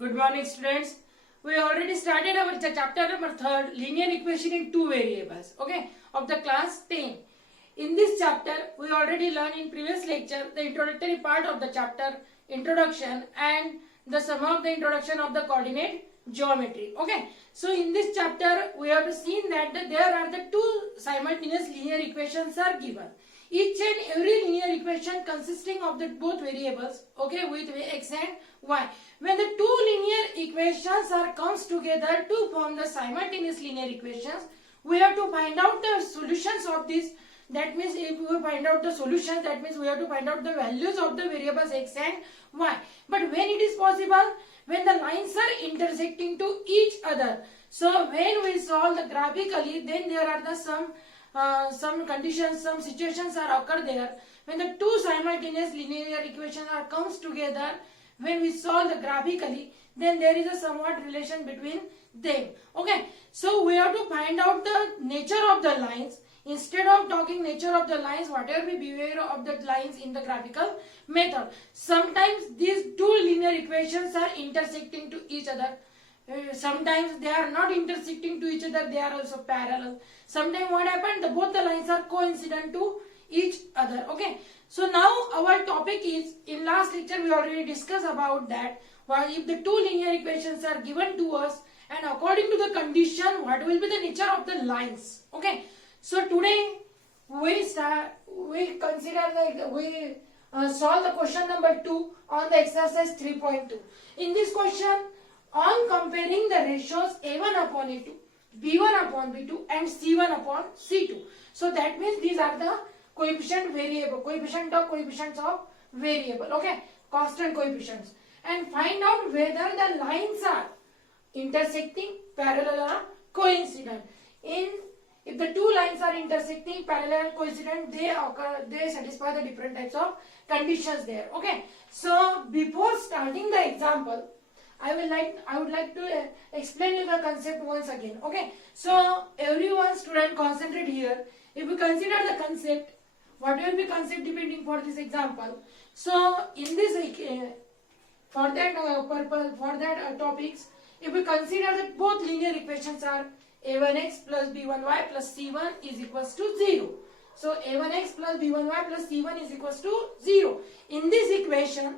Good morning, students. We already started our chapter number 3, linear equation in two variables, okay, of the class 10. In this chapter, we already learned in previous lecture the introductory part of the chapter, introduction, and the sum of the introduction of the coordinate geometry, okay. So in this chapter, we have seen that there are the two simultaneous linear equations are given. Each and every linear equation consisting of the both variables, okay, with x and y. When the two linear equations are comes together to form the simultaneous linear equations, we have to find out the solutions of this. That means if we find out the solutions, that means we have to find out the values of the variables x and y. But when it is possible, when the lines are intersecting to each other. So when we solve the graphically, then there are the some conditions, some situations are occur there. When the two simultaneous linear equations are comes together, when we solve the graphically, then there is a somewhat relation between them. Okay, so we have to find out the nature of the lines. Instead of talking nature of the lines, whatever we beware of the lines in the graphical method. Sometimes these two linear equations are intersecting to each other. Sometimes they are not intersecting to each other, they are also parallel. Sometimes what happened, both the lines are coincident to each other. Okay, so now our topic is, in last lecture we already discussed about that, while if the two linear equations are given to us and according to the condition, what will be the nature of the lines. Okay, so today we solve the question number 2 on the exercise 3.2. In this question, on comparing the ratios A1 upon A2, B1 upon B2 and C1 upon C2. So that means these are the coefficient coefficients of variable, okay, constant coefficients, and find out whether the lines are intersecting, parallel or coincident. If the two lines are intersecting, parallel and coincident, they satisfy the different types of conditions there. Okay, so before starting the example, I would like to explain you the concept once again. Okay, so everyone student concentrate here. If we consider the concept, what will be concept depending for this example. So in this for that topics, if we consider that both linear equations are a1x plus b1y plus c1 is equals to 0. So a1x plus b1y plus c1 is equals to 0. In this equation,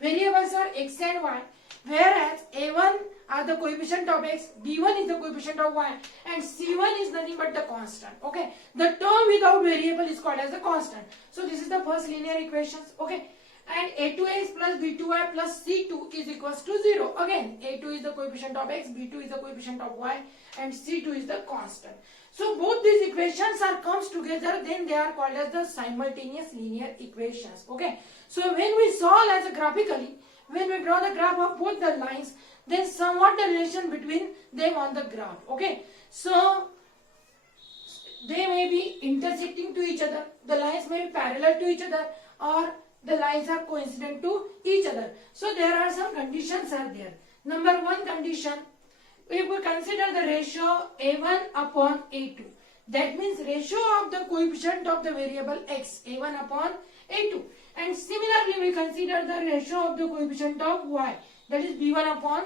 variables are x and y, whereas a1 are the coefficient of x, b1 is the coefficient of y, and c1 is nothing but the constant. Okay, the term without variable is called as a constant. So this is the first linear equations. Okay, and a2x plus b2y plus c2 is equals to 0. Again, a2 is the coefficient of x, b2 is the coefficient of y, and c2 is the constant. So both these equations are comes together, then they are called as the simultaneous linear equations. Okay, so when we solve as a graphically, when we draw the graph of both the lines, then somewhat the relation between them on the graph. Okay, so they may be intersecting to each other, the lines may be parallel to each other, or the lines are coincident to each other. So there are some conditions are there. Number one condition, if we consider the ratio a1 upon a2, that means ratio of the coefficient of the variable x, a1 upon a2, and similarly we consider the ratio of the coefficient of y, that is b1 upon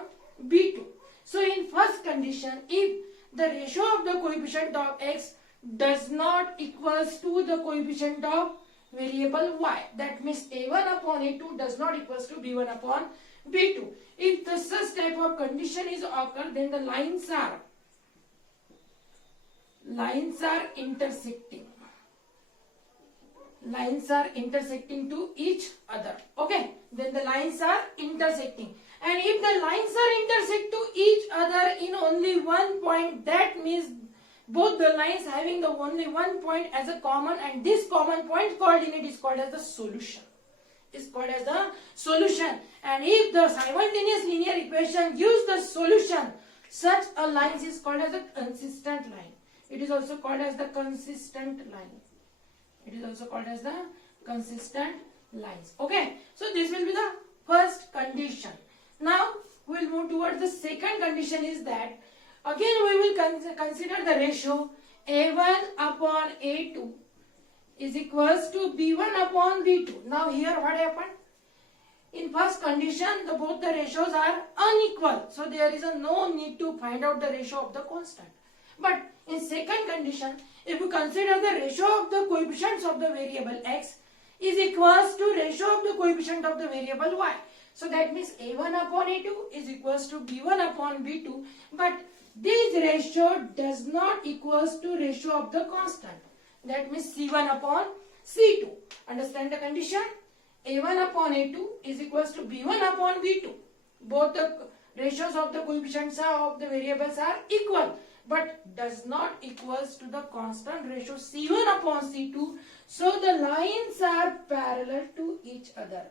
b2. So in first condition, if the ratio of the coefficient of x does not equals to the coefficient of variable y, that means a1 upon a2 does not equals to b1 upon b2. If the such type of condition is occur, then the lines are intersecting. Lines are intersecting to each other. Okay, then the lines are intersecting. And if the lines are intersect to each other in only one point, that means both the lines having the only one point as a common, and this common point coordinate is called as the solution. And if the simultaneous linear equation gives the solution, such a line is called as a consistent line. It is also called as the consistent line. Lines. Okay, so this will be the first condition. Now we will move towards the second condition, is that again we will consider the ratio a1 upon a2 is equals to b1 upon b2. Now here what happened? in first condition, both the ratios are unequal. So there is no need to find out the ratio of the constant. But in second condition, if you consider the ratio of the coefficients of the variable x is equals to ratio of the coefficient of the variable y. So that means a1 upon a2 is equals to b1 upon b2. But this ratio does not equals to ratio of the constant. That means c1 upon c2. Understand the condition? a1 upon a2 is equals to b1 upon b2. Both the ratios of the coefficients of the variables are equal, but does not equals to the constant ratio c1 upon c2. So the lines are parallel to each other.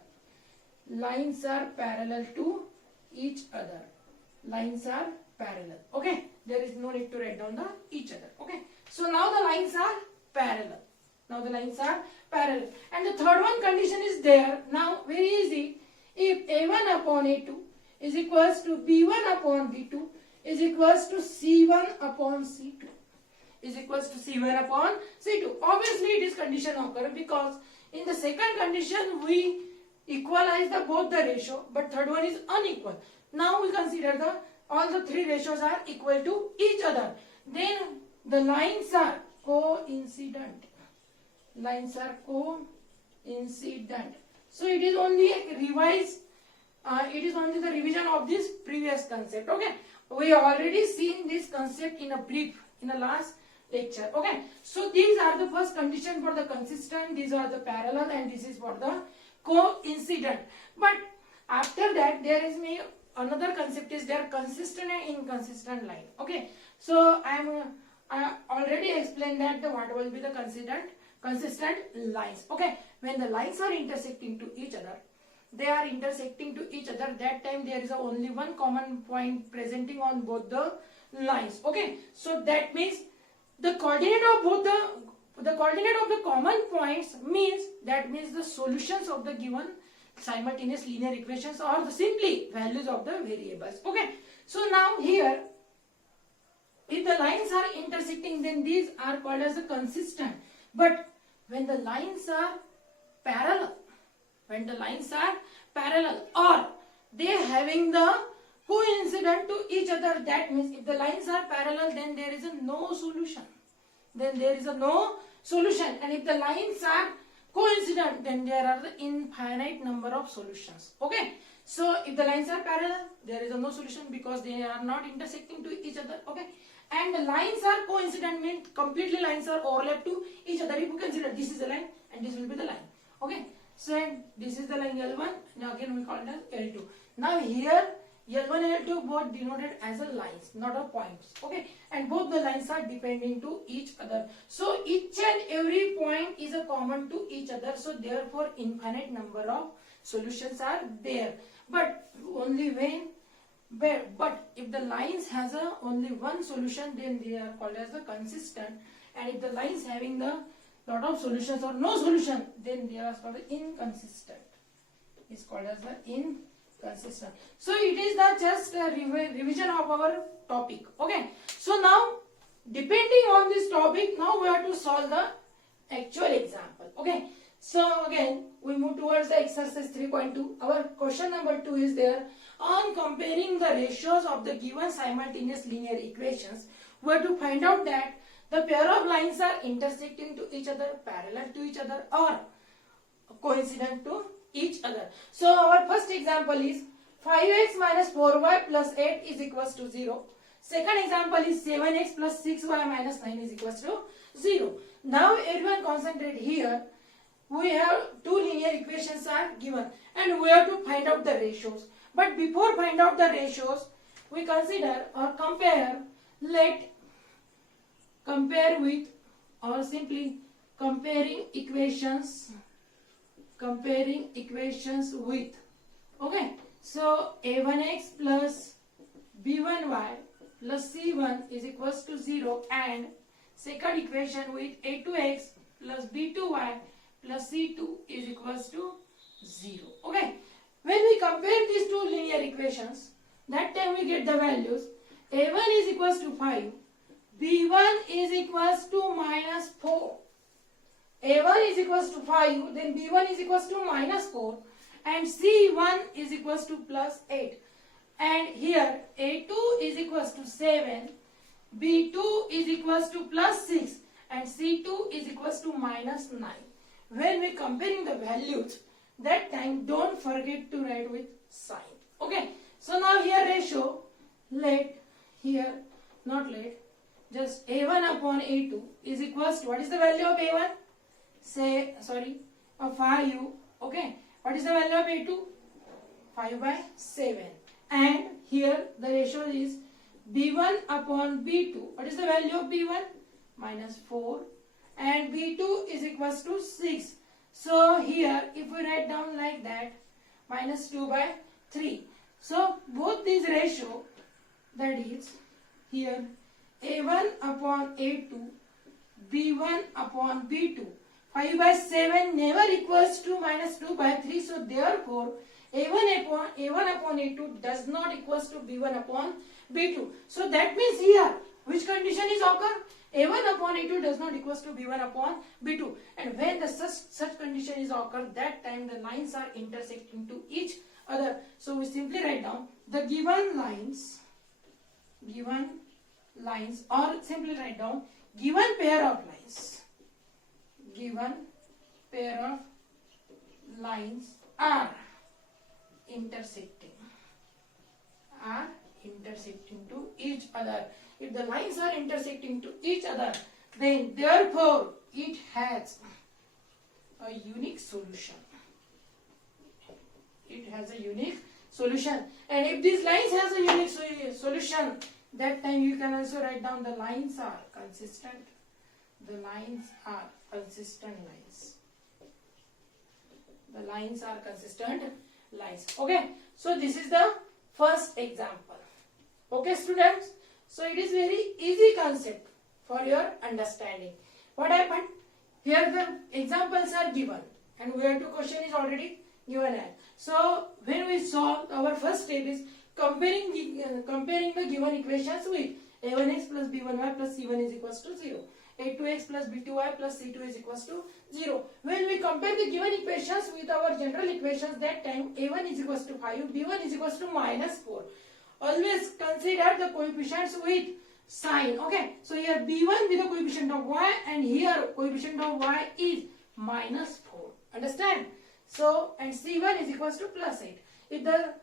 Lines are parallel to each other. Lines are parallel. Okay. There is no need to write down the each other. Okay. So now the lines are parallel. Now the lines are parallel. And the third one condition is there. Now very easy. If a1 upon a2 is equals to b1 upon b2 is equals to c1 upon c2 is equals to c1 upon c2. Obviously it is condition occur because in the second condition we equalize both the ratio, but third one is unequal. Now we consider all the three ratios are equal to each other. Then the lines are coincident. Lines are coincident. So it is only a revise. It is only the revision of this previous concept. Okay, we already seen this concept in a brief in the last lecture. Okay, so these are the first condition for the consistent. These are the parallel, and this is for the coincident. But after that, there is another concept is there, consistent and inconsistent line. Okay, so I already explained that what will be the consistent lines. Okay, when the lines are intersecting to each other, they are intersecting to each other. That time there is only one common point presenting on both the lines. Okay, so that means the coordinate of both the coordinate of the common points means the solutions of the given simultaneous linear equations or the simply values of the variables. Okay, so now here if the lines are intersecting, then these are called as a consistent. But when the lines are parallel, or they having the coincident to each other, that means if the lines are parallel, then there is no solution. And if the lines are coincident, then there are the infinite number of solutions. Okay, so if the lines are parallel, there is no solution because they are not intersecting to each other. Okay, and the lines are coincident means completely lines are overlap to each other. If you consider this is a line and this will be the line. Okay, so this is the line L1. Now again we call it as L2. Now here L1 and L2 both denoted as a lines, not a points. Okay, and both the lines are depending to each other. So each and every point is a common to each other. So therefore infinite number of solutions are there. But only but if the lines has only one solution, then they are called as the consistent. And if the lines having the lot of solutions or no solution, then they are called inconsistent. It's called as the inconsistent. So it is just a revision of our topic. Okay. So now depending on this topic, now we have to solve the actual example. Okay. So again we move towards the exercise 3.2. Our question number 2 is there. On comparing the ratios of the given simultaneous linear equations, we have to find out that the pair of lines are intersecting to each other, parallel to each other, or coincident to each other. So our first example is 5x minus 4y plus 8 is equals to 0. Second example is 7x plus 6y minus 9 is equals to 0. Now everyone concentrate here. We have two linear equations are given and we have to find out the ratios. But before find out the ratios, we consider or compare, compare with, or simply comparing equations with. Okay, so a1x plus b1y plus c1 is equals to 0, and second equation with a2x plus b2y plus c2 is equals to 0. Okay, when we compare these two linear equations, that time we get the values. a1 is equals to 5, b1 is equals to minus 4. a1 is equals to 5, then b1 is equals to minus 4, and C1 is equals to plus 8. And here A2 is equals to 7, B2 is equals to plus 6 and C2 is equals to minus 9. When we comparing the values, that time don't forget to write with sign. Okay. So now here ratio, just A1 upon A2 is equals to, what is the value of A1? Of 5. Okay. What is the value of A2? 5 by 7. And here the ratio is B1 upon B2. What is the value of B1? Minus 4. And B2 is equals to 6. So here if we write down like that, minus 2 by 3. So both these ratio, that is here A1 upon A2, B1 upon B2. 5 by 7 never equals to minus 2 by 3. So therefore A1 upon A2 does not equals to B1 upon B2. So that means here which condition is occur? A1 upon A2 does not equals to B1 upon B2. And when the such condition is occur, that time the lines are intersecting to each other. So we simply write down the given lines, or simply write down given pair of lines are intersecting to each other. If the lines are intersecting to each other, then therefore it has a unique solution. And if these lines has a unique solution, that time you can also write down the lines are consistent. The lines are consistent lines. Okay. So this is the first example. Okay, students. So it is very easy concept for your understanding. What happened? Here the examples are given and where to question is already given as. So when we solve, our first step is comparing the given equations with a1x plus b1y plus c1 is equals to 0. a2x plus b2y plus c2 is equals to 0. When we compare the given equations with our general equations, that time a1 is equals to 5, b1 is equals to minus 4. Always consider the coefficients with sign. Okay. So here b1 with the coefficient of y and here coefficient of y is minus 4. Understand? So and c1 is equals to plus 8. If the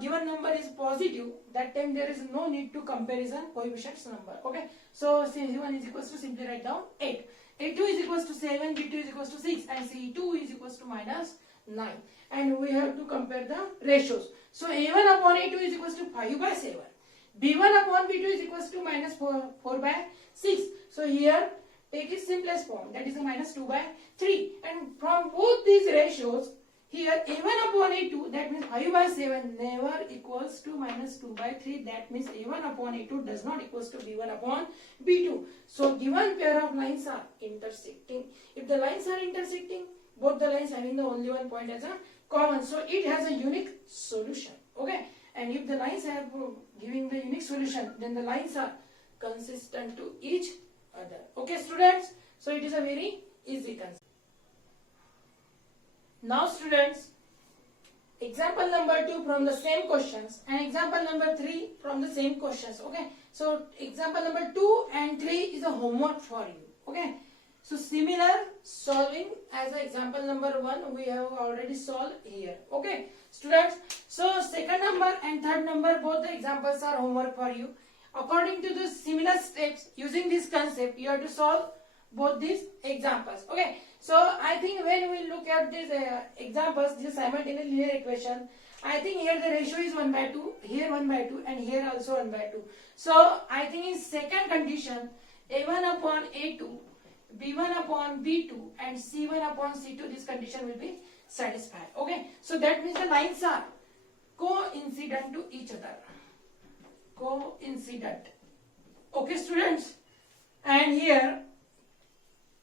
given number is positive, that time there is no need to comparison coefficients number. Okay. So c1 is equals to, simply write down 8. a2 is equals to 7, b2 is equals to 6 and c2 is equals to minus 9. And we have to compare the ratios. So a1 upon a2 is equals to 5 by 7. b1 upon b2 is equals to minus 4 by 6. So here take its simplest form, that is a minus 2 by 3. And from both these ratios, here a1 upon a2, that means 5 by 7 never equals to minus 2 by 3. That means a1 upon a2 does not equals to b1 upon b2. So given pair of lines are intersecting. If the lines are intersecting, both the lines having the only one point as a common, so it has a unique solution. Okay. And if the lines have giving the unique solution, then the lines are consistent to each other. Okay, students. So it is a very easy concept. Now students, example number 2 from the same questions and example number 3 from the same questions. Okay. So example number 2 and 3 is a homework for you. Okay. So similar solving as example number 1 we have already solved here. Okay, students. So second number and third number, both the examples are homework for you. According to the similar steps, using this concept, you have to solve both these examples. Okay. So I think when we look at these examples, this simultaneous linear equation, I think here the ratio is 1 by 2, here 1 by 2 and here also 1 by 2. So I think in second condition, a1 upon a2, b1 upon b2 and c1 upon c2, this condition will be satisfied. Okay. So that means the lines are coincident to each other. Okay, students. And here,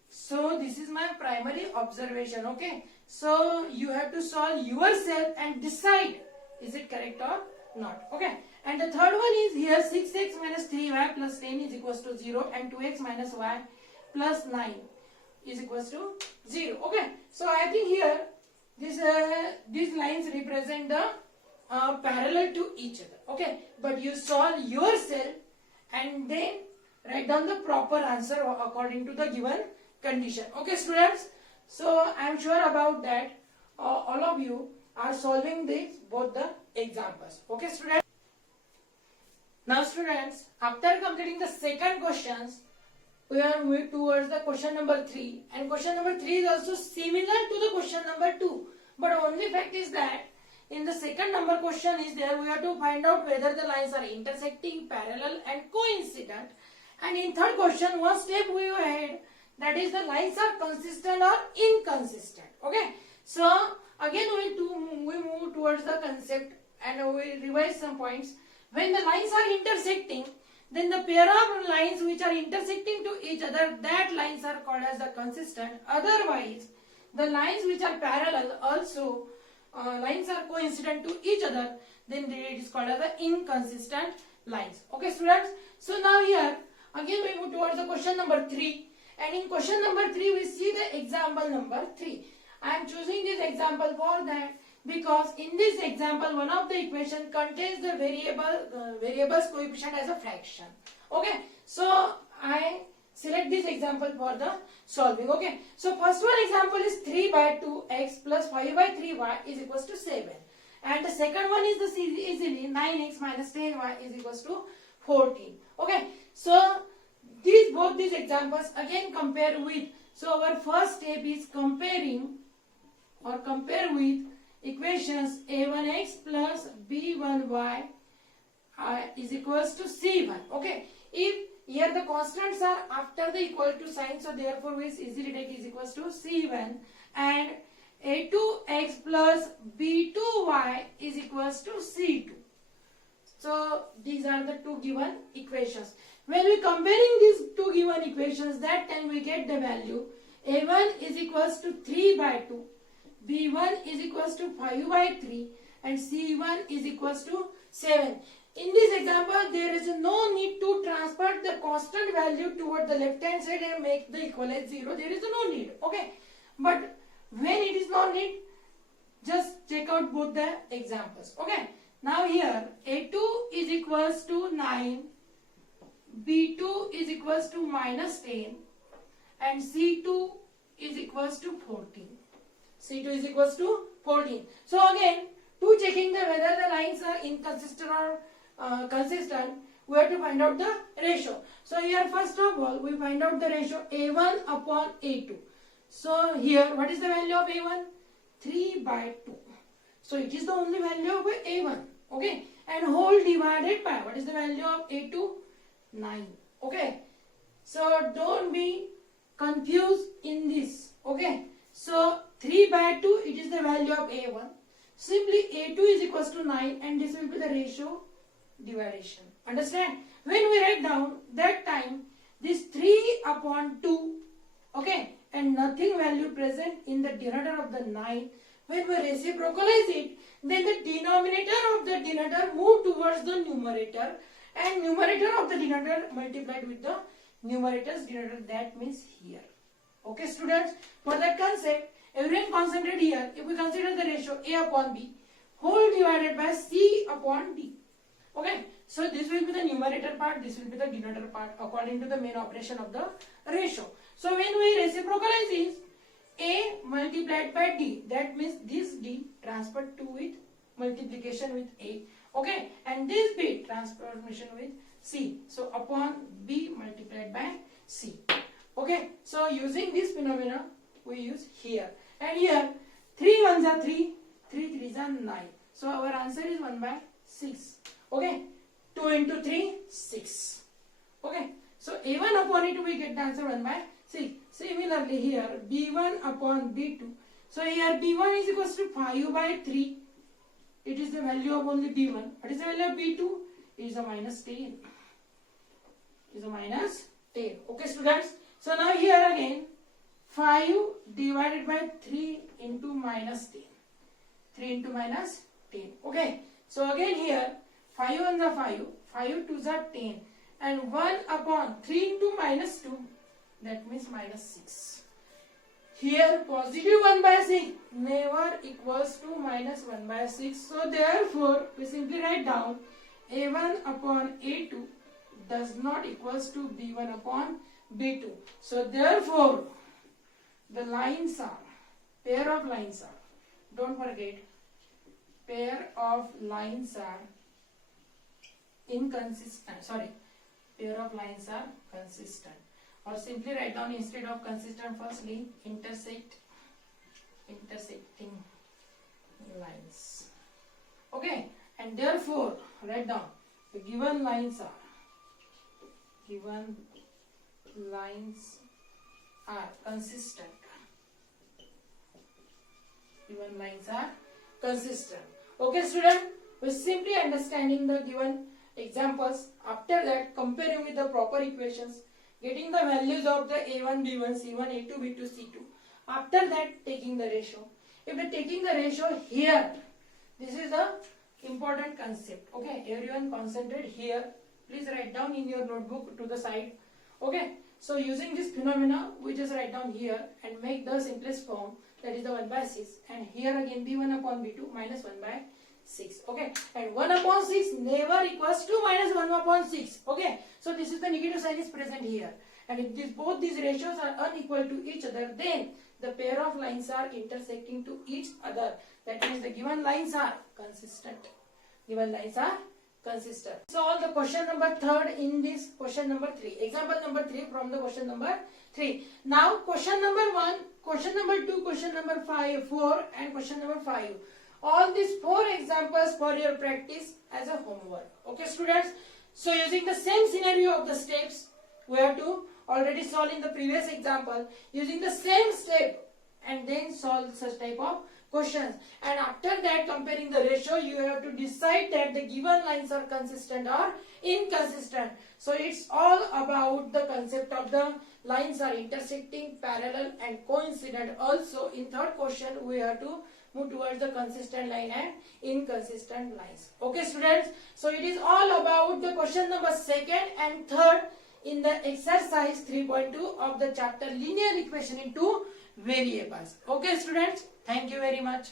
so this is my primary observation. Okay. So you have to solve yourself and decide is it correct or not. Okay. And the third one is here 6x minus 3y plus 10 is equals to 0 and 2x minus y plus 9 is equals to 0. Okay. So I think here these lines represent the parallel to each other. Okay, but you solve yourself and then write down the proper answer according to the given condition. Okay, students. So I am sure about that all of you are solving these both the examples. Okay, students. Now, students, after completing the second questions, we are moving towards the question number 3, and question number 3 is also similar to the question number 2, but only fact is that in the second number question is there we have to find out whether the lines are intersecting, parallel and coincident, and in third question one step we ahead, that is the lines are consistent or inconsistent. Okay, so again we move towards the concept and we revise some points. When the lines are intersecting, then the pair of lines which are intersecting to each other, that lines are called as the consistent. Otherwise, the lines which are parallel also lines are coincident to each other, then it is called as the inconsistent lines. Okay, students. So now here again we move towards the question number 3, and in question number 3 we see the example number 3. I am choosing this example for that because in this example one of the equation contains the variables coefficient as a fraction. Okay, so I select this example for the solving. Okay, so first one example is 3 by 2x plus 5 by 3y is equals to 7, and the second one is the easily 9x minus 10y is equals to 14. Okay, so both these examples again compare with. So our first step is comparing or compare with equations a1x plus b1y is equals to c1. Okay, if here the constants are after the equal to sign, so therefore we easily take is equals to c1, and a2x plus b2y is equals to c2. So these are the two given equations. When we comparing these two given equations, that time we get the value a1 is equals to 3 by 2, b1 is equals to 5 by 3, and c1 is equals to 7. In this example, there is no need to transfer the constant value toward the left hand side and make the equalize 0. There is no need. Okay, but when it is no need, just check out both the examples. Okay, now here a2 is equals to 9, b2 is equals to minus 10, and c2 is equals to 14. C2 is equals to 14. So again, to checking whether the lines are inconsistent or consistent, we have to find out the ratio. So here first of all, we find out the ratio a1 upon a2. So here, what is the value of a1? 3 by 2. So it is the only value of a1. Okay, and whole divided by, what is the value of a2? 9. Okay, so don't be confused in this. Okay, so 3 by 2, it is the value of a1. Simply a2 is equals to 9, and this will be the ratio division. Understand? When we write down that time, this 3 upon 2, okay, and nothing value present in the denominator of the 9. When we reciprocalize it, then the denominator of the denominator move towards the numerator, and numerator of the denominator multiplied with the numerator's denominator, that means here. Okay, students, for that concept, everyone concentrate here. If we consider the ratio a upon b, whole divided by c upon d. Okay, so this will be the numerator part, this will be the denominator part according to the main operation of the ratio. So when we reciprocalize this, a multiplied by d, that means this d transferred to with multiplication with a. Okay, and this b transformation with c. So upon b multiplied by c. Okay, so using this phenomena we use here, and here 3 ones are 3, 3 threes are 9. So our answer is 1 by 6. Okay, 2 into 3, 6. Okay, so a1 upon it we get the answer 1 by 6. Similarly here b1 upon b2. So here b1 is equals to 5 by 3. It is the value of only b1. What is the value of b2? It is a minus 10. It is a minus 10. Okay, students. So now here again 5 divided by 3 into minus 10. 3 into minus 10. Okay. So again here 5 ones are 5. 5 twos are 10. And 1 upon 3 into minus 2. That means minus 6. here positive 1 by 6 never equals to minus 1 by 6. So therefore we simply write down A1 upon A2 does not equals to B1 upon B2. So therefore the lines are, pair of lines are, don't forget, pair of lines are inconsistent, sorry, pair of lines are consistent, or simply write down instead of consistent firstly intersecting lines. Okay, and therefore write down the given lines are consistent. Given lines are consistent. Okay student, we simply understanding the given examples. After that, comparing with the proper equations, getting the values of the A1, B1, C1, A2, B2, C2. After that, taking the ratio. If we are taking the ratio here, this is the important concept. Okay, everyone concentrate here. Please write down in your notebook to the side. Okay, so using this phenomena, we just write down here and make the simplest form, that is the 1 by 6, and here again B1 upon B2 minus 1 by 6. Okay, and 1 upon 6 never equals to minus 1 upon 6. Okay, so this is the negative sign is present here, and if both these ratios are unequal to each other, then the pair of lines are intersecting to each other. That means the given lines are consistent. Given lines are consistent. Solve the question number 3 in this question number 3. Example number 3 from the question number 3. Now question number 1, question number 2, question number 4 and question number 5. All these 4 examples for your practice as a homework. Okay students. So using the same scenario of the steps, we have to already solve in the previous example, using the same step and then solve such type of questions. And after that, comparing the ratio, you have to decide that the given lines are consistent or inconsistent. So it's all about the concept of the lines are intersecting, parallel and coincident. Also in third question, we have to move towards the consistent line and inconsistent lines. Okay students, so it is all about the question number 2nd and 3rd in the exercise 3.2 of the chapter linear equation in two variables. Okay students, thank you very much.